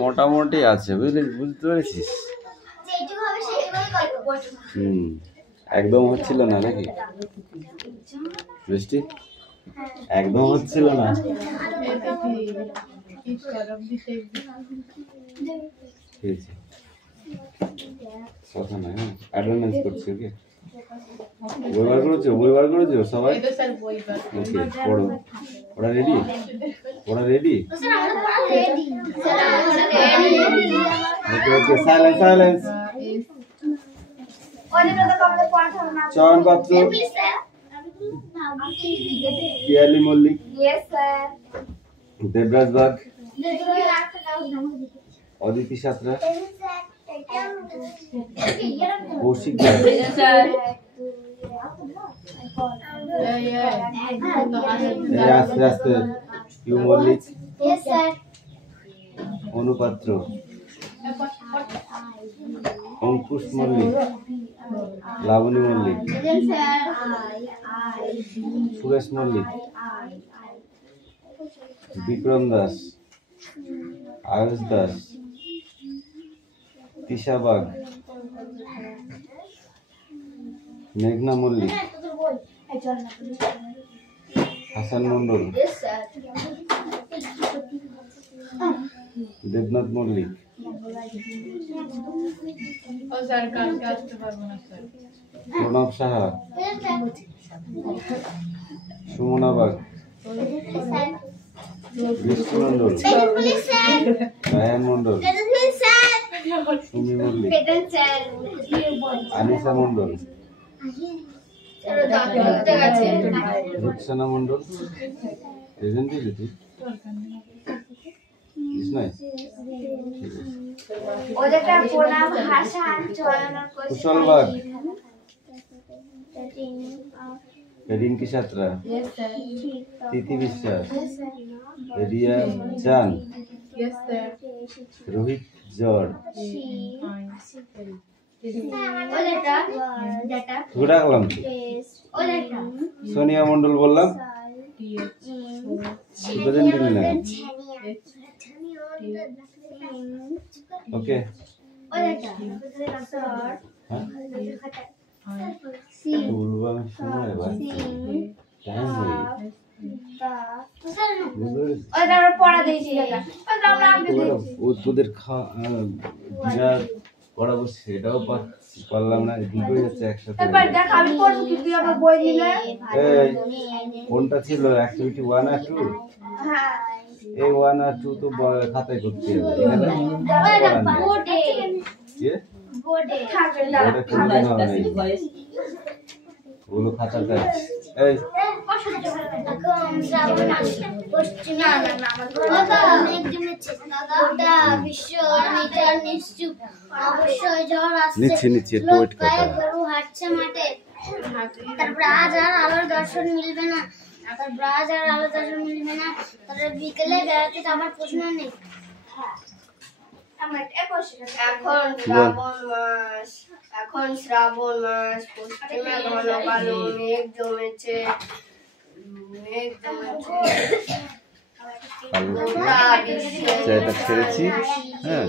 মোটামুটি আছে বুঝতে পেরেছিস? একদম হচ্ছিল না নাকি বৃষ্টি? একদম হচ্ছিল না। কথা না, হ্যাঁ অ্যাটেন্ডেন্স করছি। ওকে, বই বার করেছো সবাই? ওকে, পড়ো। ওরা রেডি? ওকে ওকে, সাইলেন্স। চয়ন পাত্র, পিয়ালি মল্লিক, দেবরাজ বাগ, অদিতি সাঁতরা, কৌশিক আস্তে আস্তে, ইউ মল্লিক, অনুপাত্র, অঙ্কুশ মল্লিক, লাবণী মল্লিক, সুরেশ মল্লিক, বিক্রম দাস, আয়ুষ দাস, তিশা বাগ, মেঘনা মল্লিক, হাসান মন্ডল, দেবনাথ মল্লিক, প্রণব সাহা, সুমনা বাগ, বিষ্ণু মন্ডল, রায়ন মন্ডল, সুমি মল্লিক, আনিসা মন্ডল, রুকসানা মন্ডল, কুশল বাগ, রিঙ্কি সাঁতরা, তিথি বিশ্বাস, রিয়া চান, রোহিত জড়, রাখলাম সোনিয়া মন্ডল বললাম। ওকে, তোদের পড়াবো সেটাও পারলাম না, দুটোই হচ্ছে একসাথে। কোনটা ছিল অ্যাক্টিভিটি 1 আর 2? এই 1 আর 2 তো খাতায় করতে হবে, ওগুলো খাতার কাজ। নিচ্ছে একটু ওয়েট করতে হবে। তারপর আজ আর আলোর দর্শন মিলবে না, তারপর বিকেলে বেড়াতে যাওয়ার প্রশ্ন নেই। এখন শ্রাবণ মাস, পশ্চিমে ঘন কালো মেঘ জমেছে। চাটা ছেড়েছি, হ্যাঁ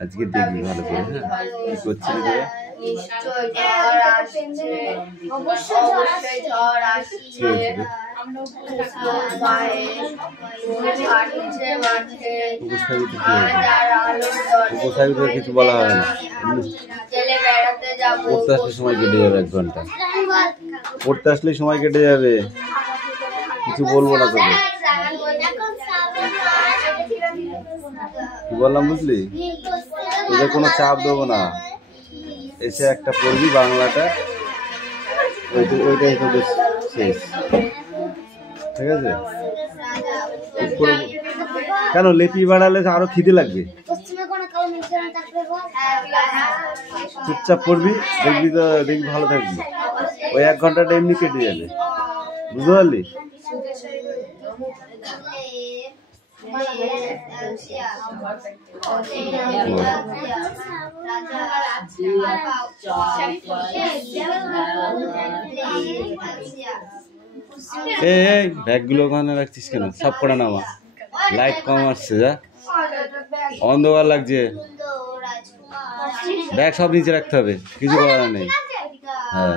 আজকে দেখবি ভালো করে, হ্যাঁ কি করছি রে? নিশ্চয় ঝড় আসছে, অবশ্যই ঝড় আসছে। কিছু বলা হবে না, পড়তে আসলে সময় কেটে যাবে, 1 ঘন্টা পড়তে আসলেই সময় কেটে যাবে, কিছু বলবো না তোকে। কি বললাম বুঝলি? তোদের কোনো চাপ দেবো না, এসে একটা পড়বি বাংলাটা, ওইটাই তোদের শেষ, ঠিক আছে? কেন লেপি বাড়ালে আরো খিদে লাগবে। চুপচাপ পড়বি, দেখবি তো দেখবি ভালো থাকবি। ওই 1 ঘন্টাটা এমনি কেটে যাবে, বুঝতে পারলি? এই ব্যাগগুলো ওখানে রাখছিস কেন? সব করে নামা, লাইট কম আসছে, যা অন্ধকার লাগছে। ব্যাগ সব নিচে রাখতে হবে, কিছু করার নেই। হ্যাঁ,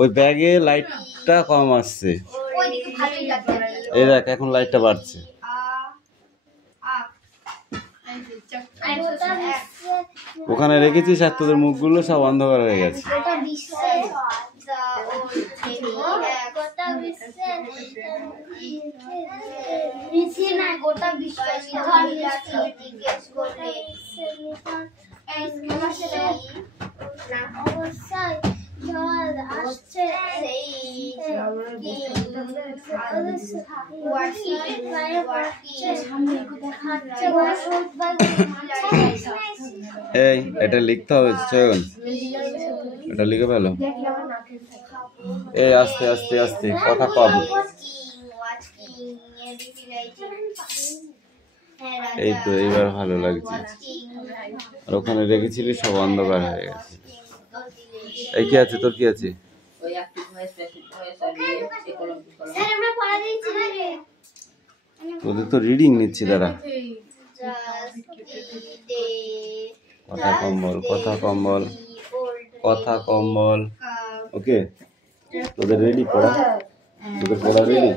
ওই ব্যাগে লাইটটা কম আসছে। এই দেখ, এখন লাইটটা বাড়ছে। ওখানে রেখেছিস আর তোদের মুখগুলো সব অন্ধকার হয়ে গেছে। এই এটা লিখতে হবে, চয়ন এটা লিখে ফেলো। এই আস্তে আস্তে আস্তে, কথা কম। এই তো এইবার ভালো লাগছে। আর ওখানে রেখেছিলি সব অন্ধকার হয়ে গেছে। এই কি আছে তোর, কি আছে? তোদের তো রিডিং নিচ্ছি দাঁড়া। কথা কম বল, কথা কম বল, কথা কম বল। ওকে, তোদের রেডি পড়া? তোদের পড়া রেডি?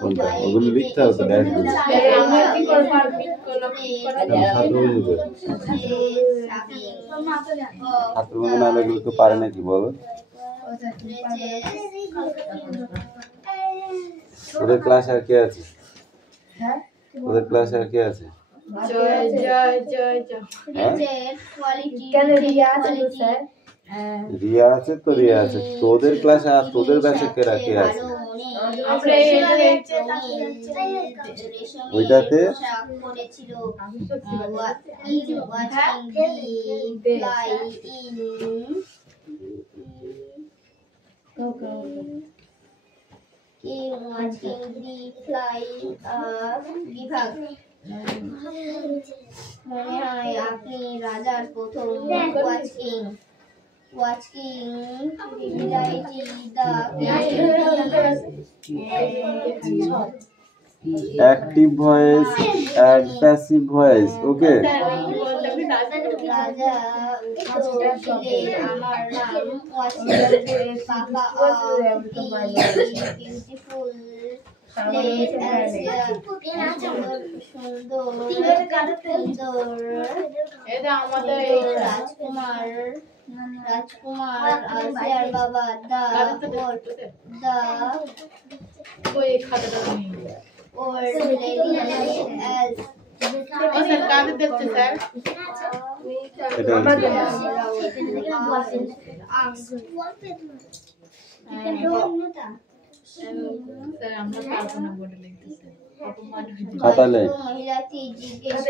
কোনটা? ওগুলো লিখতে হবে তো, ছাত্র না হলে এগুলো তো পারে নাকি বলো? ওদের ক্লাস আর কে আছে? ওদের ক্লাস আর কে আছে? রিয়া আছে তো, রিয়া আছে। তোদের ক্লাস আর তোদের ব্যাচে কে আছে? ওইটাতে বিভাগ। মনে হয় আপনি রাজার প্রথম active voice and passive voice. Okay, Raja আমার নাম বিউটিফুল রাজকুমার আসিয়ার বাবা খাতালে মহিলাটি জিজ্ঞেস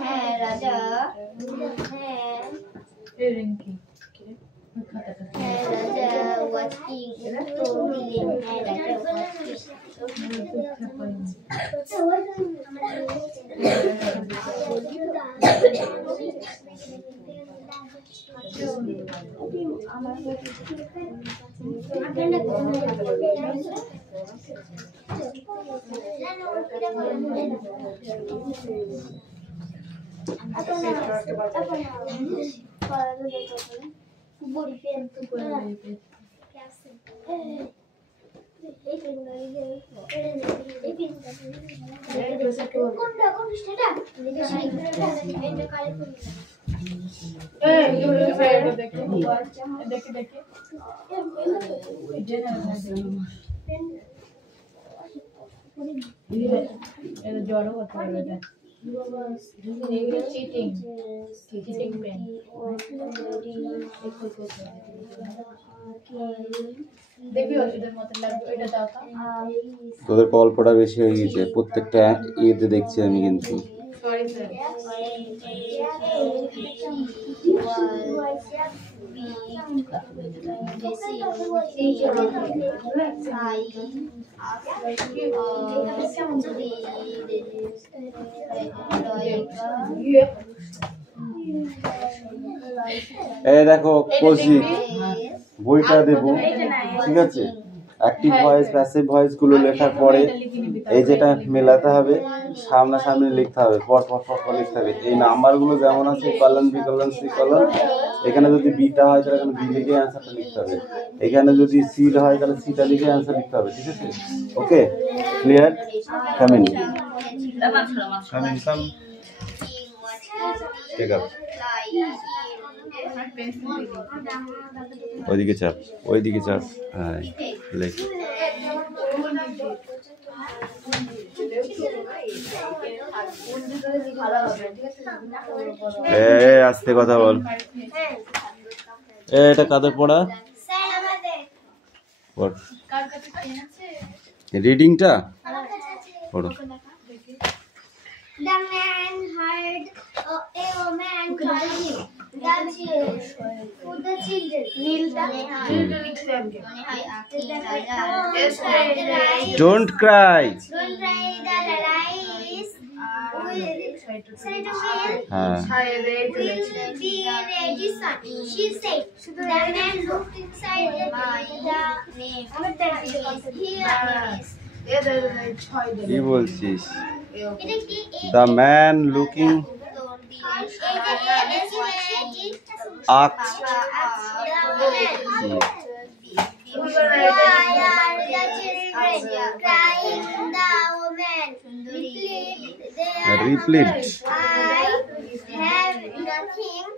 হ্যাঁ রাজা, রাজা ওয়াচিং উত্তর দিলেন। তোদের গল্পটা বেশি হয়ে গেছে, প্রত্যেকটা ইয়েতে দেখছি আমি কিন্তু। এই দেখো কৌশিক, বইটা দেবো, ঠিক আছে? অ্যাক্টিভ ভয়েস প্যাসিভ ভয়েস গুলো লেখার পরে এই যেটা মেলাতে হবে, সামনাসামনি লিখতে হবে, পর পর পর পর লিখতে হবে। এই নাম্বারগুলো যেমন আছে colon B colon C colon, এখানে যদি বিটা হয় তাহলে এখানে বি লিখে অ্যান্সারটা লিখতে হবে, এখানে যদি সি হয় তাহলে সিটা লিখে অ্যান্সার লিখতে হবে, ঠিক আছে? ওকে, ক্লিয়ার? কামিং কামিং কাম, ঠিক আছে। ওইদিকে চাপ, ওইদিকে চাপ, হ্যাঁ লেখ। আস্তে কথা বল। এটা কাদের পড়া? রিডিংটা পড়ো। The man heard a woman crying. For the children. Don't cry. Don't cry. The lies will be ready soon. She said. The man looked inside কি বলছিস? The man looking asked. Why are the children crying? The woman Replied. I have nothing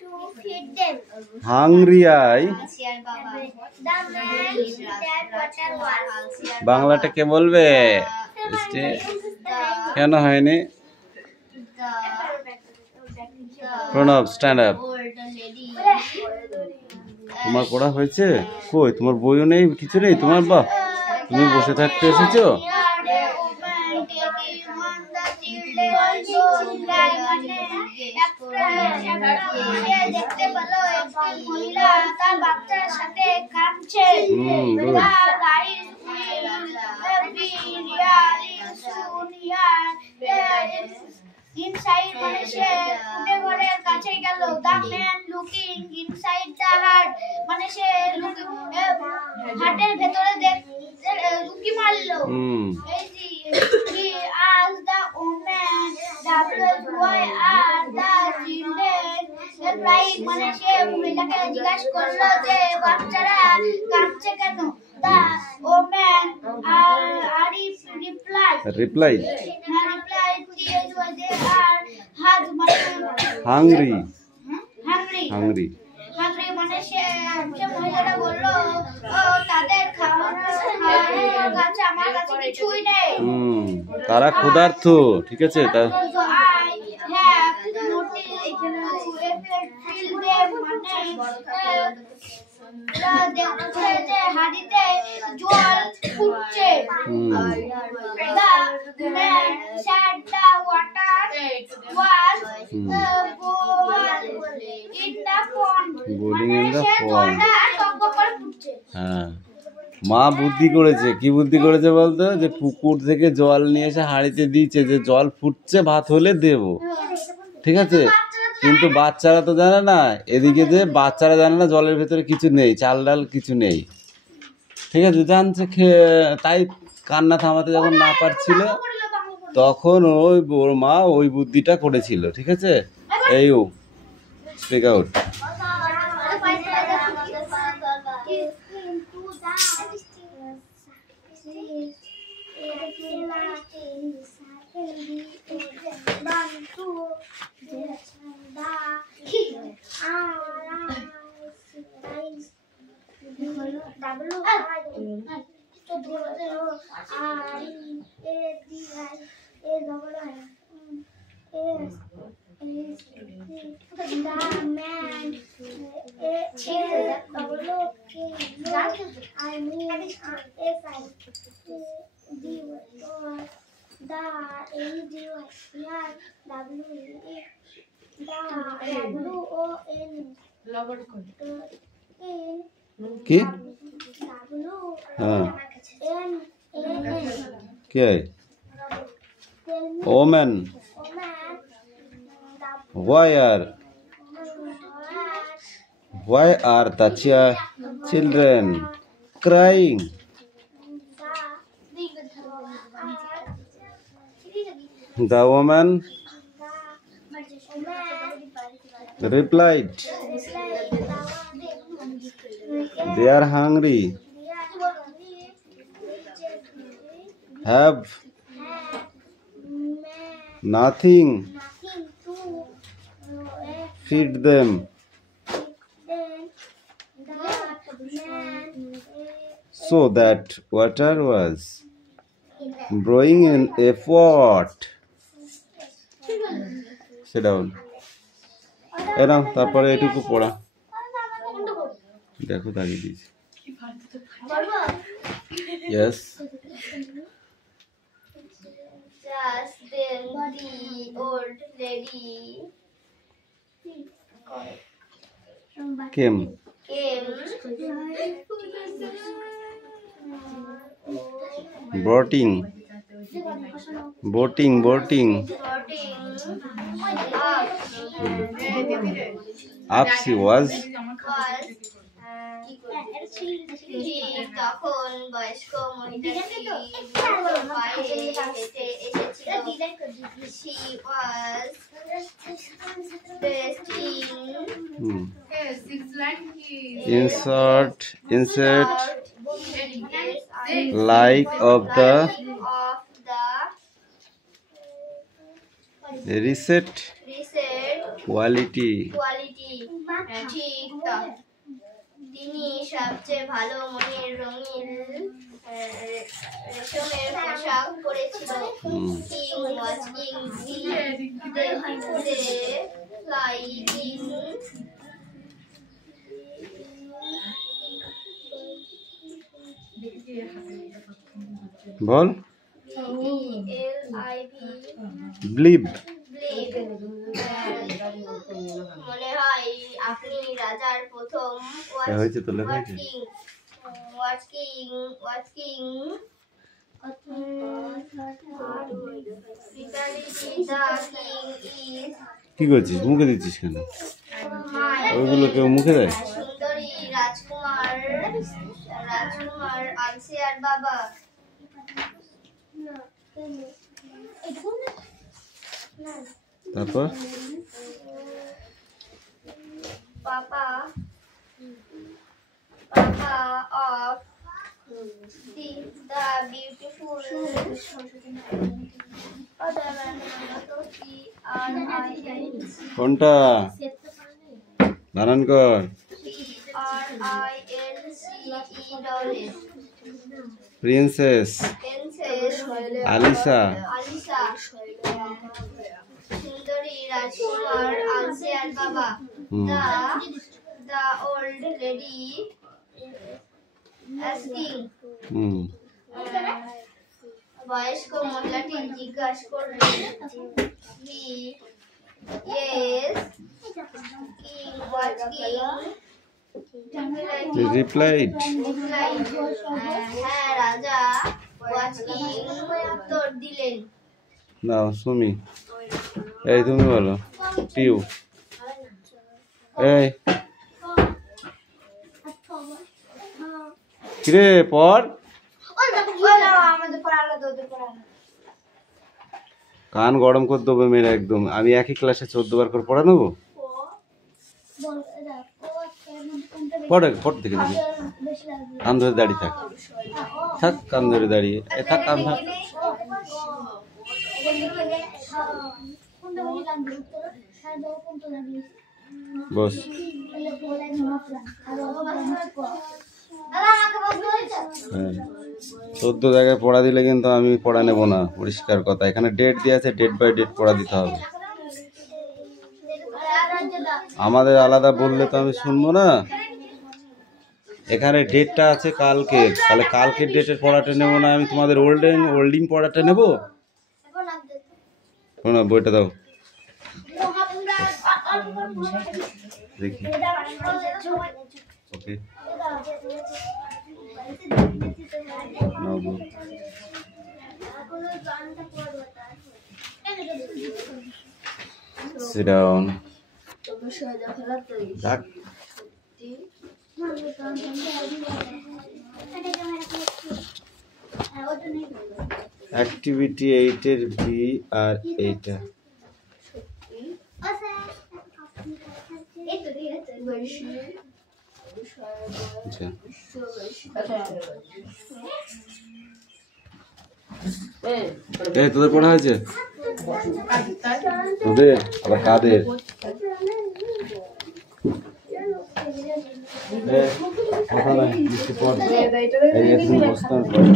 to feed them. Hungry I. The man that water was. বাংলাটা কে বলবে? কেন হয়নি? Pranab stand up. তোমার পড়া হয়েছে? কই তোমার বইও নেই, কিছু নেই তোমার? বাহ, তুমি বসে থাকতে এসেছো? Inside মানে সে ফুটে ঘরের কাছে গেল। The man looking inside the hut মানে সে হাটের ভেতরে লুকি মারলো। He asked the woman, why are the children crying মানে সে মহিলাকে জিজ্ঞাসা করলো যে বাচ্চারা কাঁদছে কেন? The woman replied hungry মানে সে মহিলাটা বললো তাদের খাওয়ানোর কাছে আমার কাছে কিছুই নেই, তারা ক্ষুধার্ত, ঠিক আছে? হাড়িতে জল ফুটছে। হ্যাঁ, মা বুদ্ধি করেছে। কি বুদ্ধি করেছে বলতো? যে পুকুর থেকে জল নিয়ে এসে হাঁড়িতে দিয়েছে, যে জল ফুটছে, ভাত হলে দেব, ঠিক আছে? কিন্তু বাচ্চারা তো জানে না, এদিকে যে বাচ্চারা জানে না জলের ভেতরে কিছু নেই, চাল ডাল কিছু নেই, ঠিক আছে? জানছে, তাই কান্না থামাতে যখন না পারছিল তখন ওই ওর মা ওই বুদ্ধিটা করেছিল, ঠিক আছে? এই স্পিক আউট। কি হ্যাঁ কে woman why are the children crying? The woman replied, they are hungry, have nothing, feed them. So that water was brewing in a pot. Sit down. এরাম তারপরে এটুকু পড়া দেখো দাঁড়িয়ে দিয়েছি। Yes. Just then the old lady came. Boating. Up she was. তখন বয়স্ক মহিলাটি পায়ে হেঁটে এসেছিল। She was insert like of the reset quality. ঠিক তিনি সবচেয়ে ভালো মনের রঙিন রেশমের পোশাক পরেছিল। King watching the flying ball believe মনে হয় আপনি রাজার প্রথম হয়েছে তো লেখা কি করছিস মুখে দিচ্ছিস কেন ওইগুলো কেউ মুখে দেয় সুন্দরী রাজকুমার আলসিয়ার বাবা তারপর Papa of the beautiful কোনটা বানান কর প্রিন্সেস আলিসা সুন্দরী রাজকুমার আলসিয়ার বাবা the old lady asking বয়স্ক মহিলাটি জিজ্ঞাসা করলেন yes king what king replied হ্যাঁ রাজা what king উত্তর দিলেন নাও সুমি এই তুমি বলো পিউ এই কিরে পড় কান গরম করে দেবো মেয়েরা একদম আমি একই ক্লাসে 14 বার করে পড়া নেবো পড়ে পড় দেখে দেখি কান ধরে দাঁড়িয়ে থাক কান ধরে দাঁড়িয়ে থাক কান থাক বস 14 জায়গায় পড়া দিলে কিন্তু আমি পড়া নেব না পরিষ্কার কথা এখানে ডেট দিয়ে আছে ডেট বাই ডেট পড়া দিতে হবে আমাদের আলাদা বললে তো আমি শুনবো না। এখানে ডেটটা আছে কালকের, তাহলে কালকের ডেটের পড়াটা নেবো না, আমি তোমাদের ওল্ডিং পড়াটা নেবো। শোনো বইটা দাও দেখি। ওকে sit down যাক। অ্যাক্টিভিটি 8 এর বি আর এইটা আচ্ছা এই তোদের পড়া হয়েছে? তোদের আবার কাদের? কথা নাই লিখতে পড় এই তুমি বসতাম পড়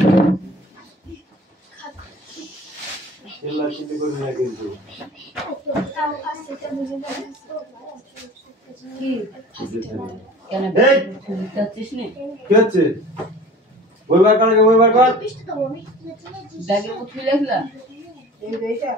এলা চিন্তা করবি না কিন্তু কি কেন বুঝতেছিস না কি হচ্ছে? বই বার কর, বই বার কর। ব্যাগে কোথায় লিখলা? এই এইটা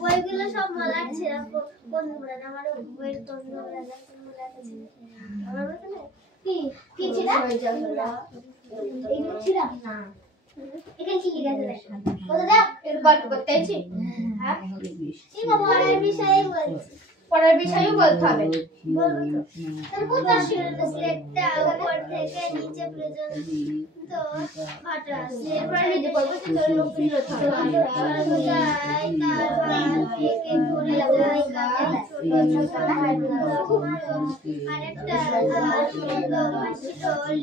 বইগুলো সব মালার ছিল কোন আমার বইয়ের তন্য আমার কি কি ছিল এইগুলো ছিল না এখানে কি লিখা আছে দেখো বলো দাও এর গল্প করতেছি হ্যাঁ ঠিক আছে পড়ার বিষয়ে বলছি পড়ার বিষয়ও বলতে হবে বলবো তো কোথা শিরোটা সিলেক্টটা উপর থেকে নিচে পর্যন্ত কাটা এরপর নিচে বলবো যে তোর লোক ছিল তারপর থেকে ঘুরে যায় ছোট ছোট আরেকটা ছিল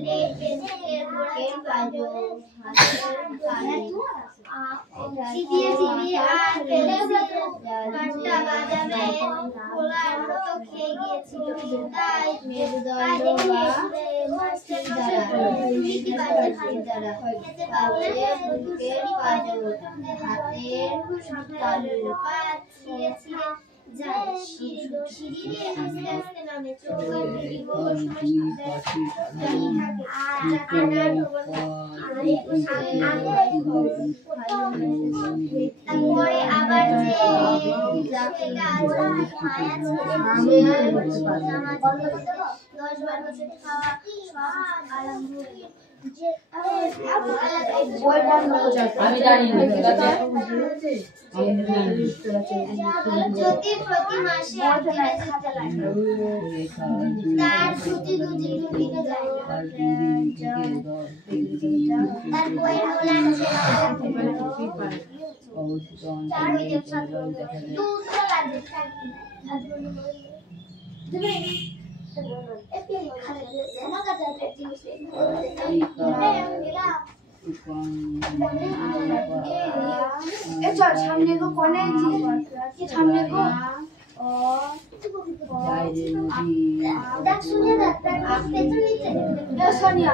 লেটের পরে বাজো সিবিএ আর পেলে ঘন্টা বাজাবে খোলার মতো খেয়ে গিয়েছিল তাই মেরুদণ্ড মাস্টার দ্বারা খেতে পারলে বুকের পাজর হাতের তালুর পা ছিঁড়ে ছিঁড়ে যায় সিঁড়ি দিয়ে আস্তে আস্তে নামে চৌকার বিড়ি গোল তারপরে আবার যে যাকে মায়া ছিল 10-12 বছর খাওয়া আরম্ভ আমি জানি না যদি প্রতি মাসে তার ছুটি দুদিনে যায় তার বইয়ের মূল্য সামনে গো কোনে সামনে গো দেখ শুনে দেখ পেছন নিচে সোনিয়া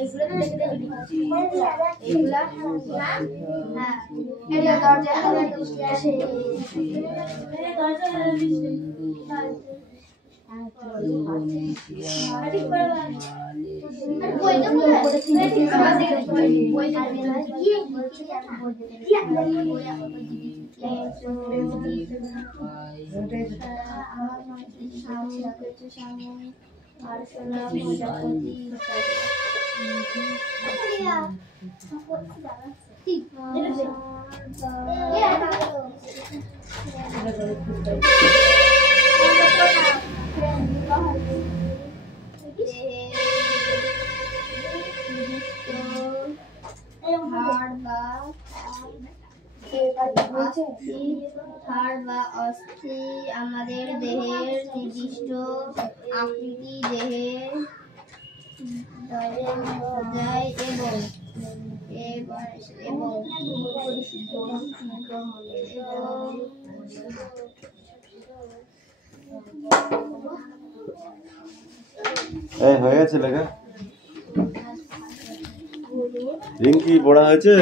এগুলো তো লিখে দেবি এগুলা হ্যাঁ এটা দরজা আসে দরজা হাড় বা অস্থি আমাদের দেহের নির্দিষ্ট আকৃতি দেহের দেয় এবং এই হয়ে গেছে লেখা। রিঙ্কি পড়া হয়েছে?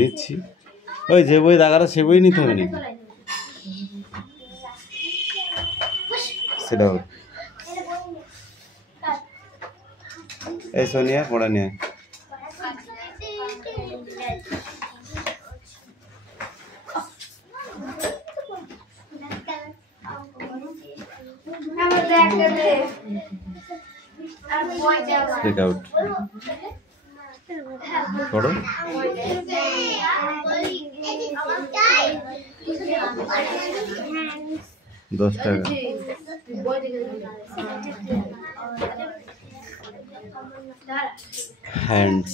নিচ্ছি ওই যে বই দাগাটা সে বই নিতে হবে নাকি? সেটা এই সোনিয়া পড়া নিয়ে Speak out. পড়ো। 10 টাকা। Hands.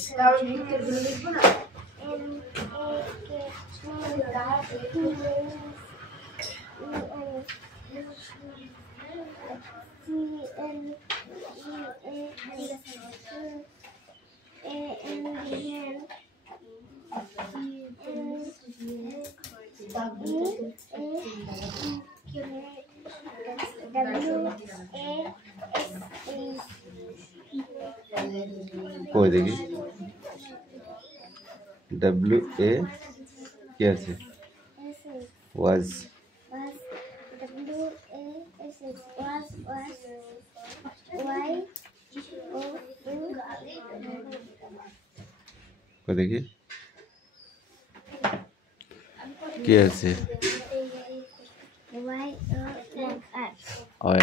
कोई देखी WA क्या है was कोई देखी क्या है और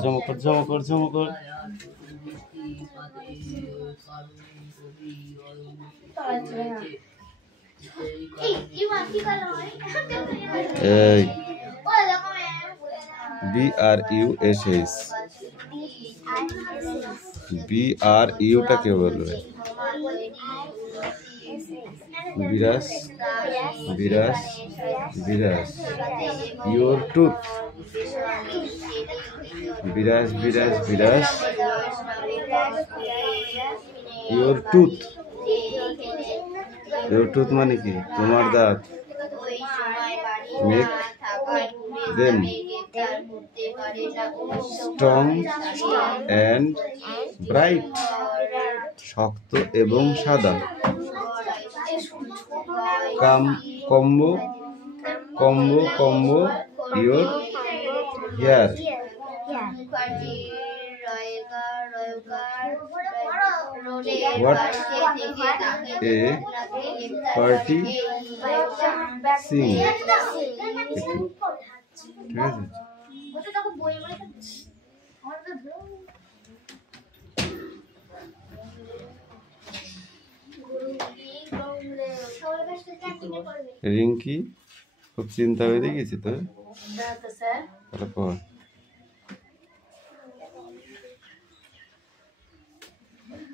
झमकर BRUSS BRU টা কে বলবে বিরাস বিরাস বিরাস your tooth বিরাস বিরাস বিরাস your tooth মানে কি তোমার দাঁত make them strong and bright শক্ত এবং সাদা combo your hair what a party scene ঠিক আছে রিঙ্কি খুব চিন্তা হয়ে গেছি তো তাহলে